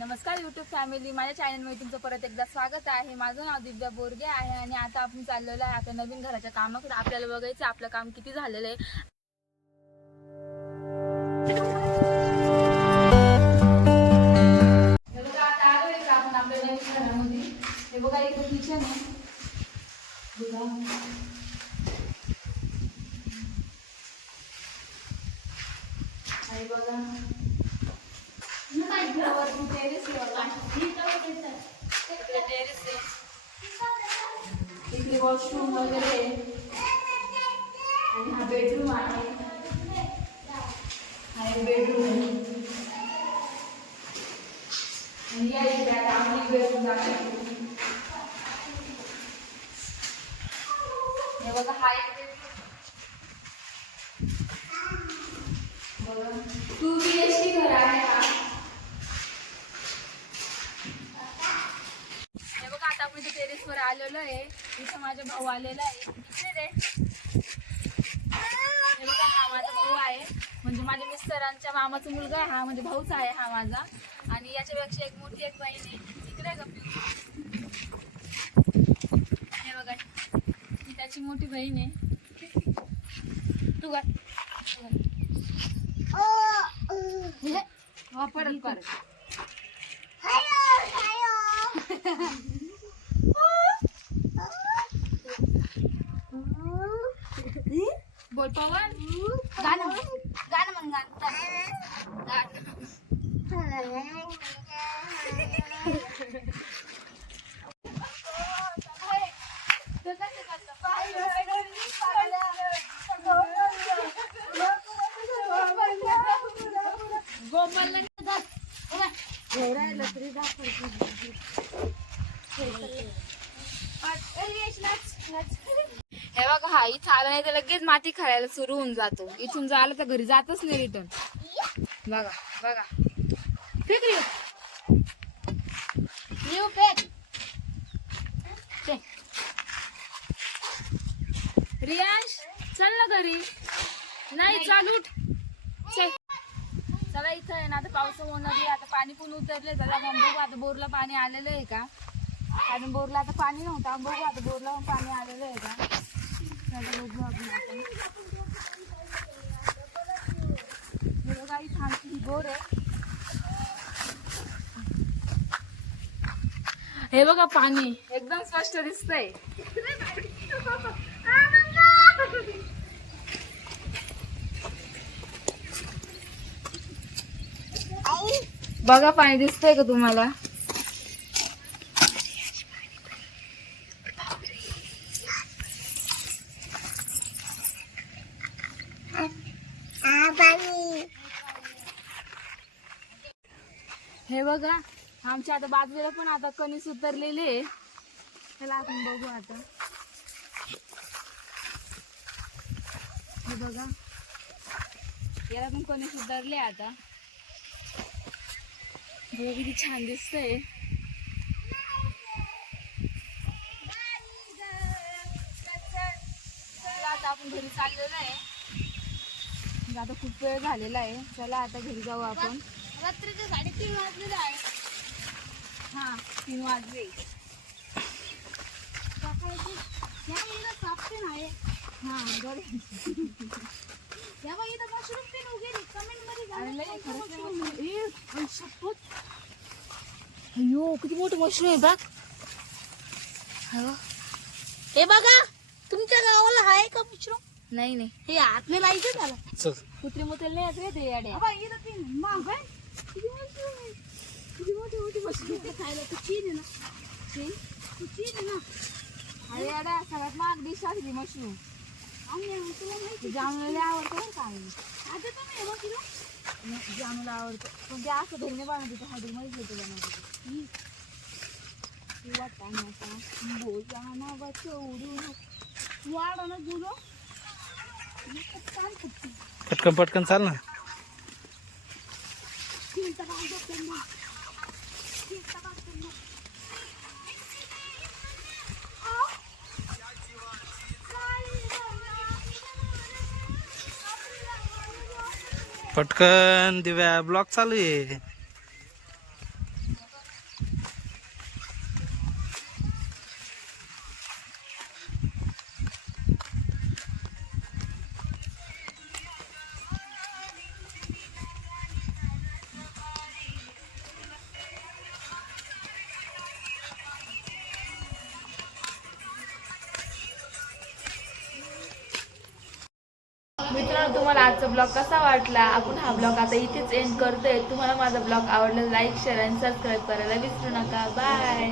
नमस्कार YouTube family माझ्या चॅनलमध्ये तुमचं परत एकदा स्वागत आहे. माझं नाव दिव्या बोरगे आहे आणि आता आपण चाललेलो आहे आपल्या नवीन घराच्या कामाकडे. आपल्याला बघायचं आपलं काम किती झालेलं आहे. बघा, आता आलोय का आपण आपल्या नवीन घरामध्ये हे बघा इथं किचन आहे बघा. आणि बघा वरती terrace आहे बघा. इकडे terrace आहे. इकडे वॉशरूम वगैरे आहे. आणि हा बेडरूम आहे हा एक बेडरूम आहे आणि या इकडे आता आम्ही बेडरूम दाखवतो हे बघा हा एक bedroom. बघा टू बी एच के घर आहे हा हे बघा आता आपण इथे टेरेस वर आलेलो आहे. इथं माझा भाऊ आलेला आहे. इकडे रे. हे हा माझा भाऊ आहे. म्हणजे माझ्या मिस्टरांच्या मामाचा मुलगा आहे. हा म्हणजे भाऊच आहे हा माझा. आणि याच्यापेक्षा एक मोठी एक बहीण आहे. इकडे का हे बघा. ही त्याची मोठी बहीण आहे. तू का परत परत. बोल पवन. गाणं गाणं म्हण गाणं गाणं गोमल हे बघा हा इथं आला नाही तर लगेच माती खायला सुरू होऊन जातो. इथून जर आलं तर घरी जातच नाही रिटर्न बघा बघा. फेक रे येऊ. फेक. रियाश चल ना घरी. नाही चालू. चल. इथं आहे ना आता पावसामुळे आता पाणी पण उतरले चला मग बघू आता बोरला पाणी आलेलं आहे का? कारण बोरला आता पाणी नव्हतं. बघू आता बोरला पण पाणी आलेलं आहे का? हे बघा पाणी. एकदम स्पष्ट दिसतंय. बघा पाणी दिसतंय का तुम्हाला? हे बघा आमच्या आता बाजूला पण आता कणीस उतरलेले आहे. त्याला आपण बघू आता. हे बघा याला पण कणीस उतरले आता. बघा किती छान दिसतंय. चला आता आपण घरी चाललेलो आहे. आता खूप वेळ झालेला आहे. चला आता घरी जाऊ आपण. रात्रीचे साडेतीन वाजलेले आहे. हा तीन वाजले. सकाळचे या इथं साप पण आहे हा बरं. या बाई मशरूम पण उगेली कमेंटमध्ये. अय्यो किती मोठं मशरूम आहे बघ. हे बघा तुमच्या गावाला आहे का मशरूम नाही नाही. हे आतने लायचं त्याला कुत्रे मुत्रे नाही येत रे ते याड्या. इथं आहे मोठी मोठी खायला तू ना सगळ्यात असली मशरूम आणि आवडतो बरं का आवडतो पण ते असं धरणे बनवते ते हॉटेलमध्येच येते बनवते वाटाण्याचा बोजाना बचवडून वाढ ना जुलो पटकन पटकन चाल ना. पटकन दिव्या ब्लॉक चालू आहे. मित्रांनो तुम्हाला आजचा ब्लॉग कसा वाटला? आपण हा ब्लॉग आता इथेच एंड करतोय. तुम्हाला माझा ब्लॉग आवडला लाईक शेअर आणि सबस्क्राईब करायला विसरू नका. बाय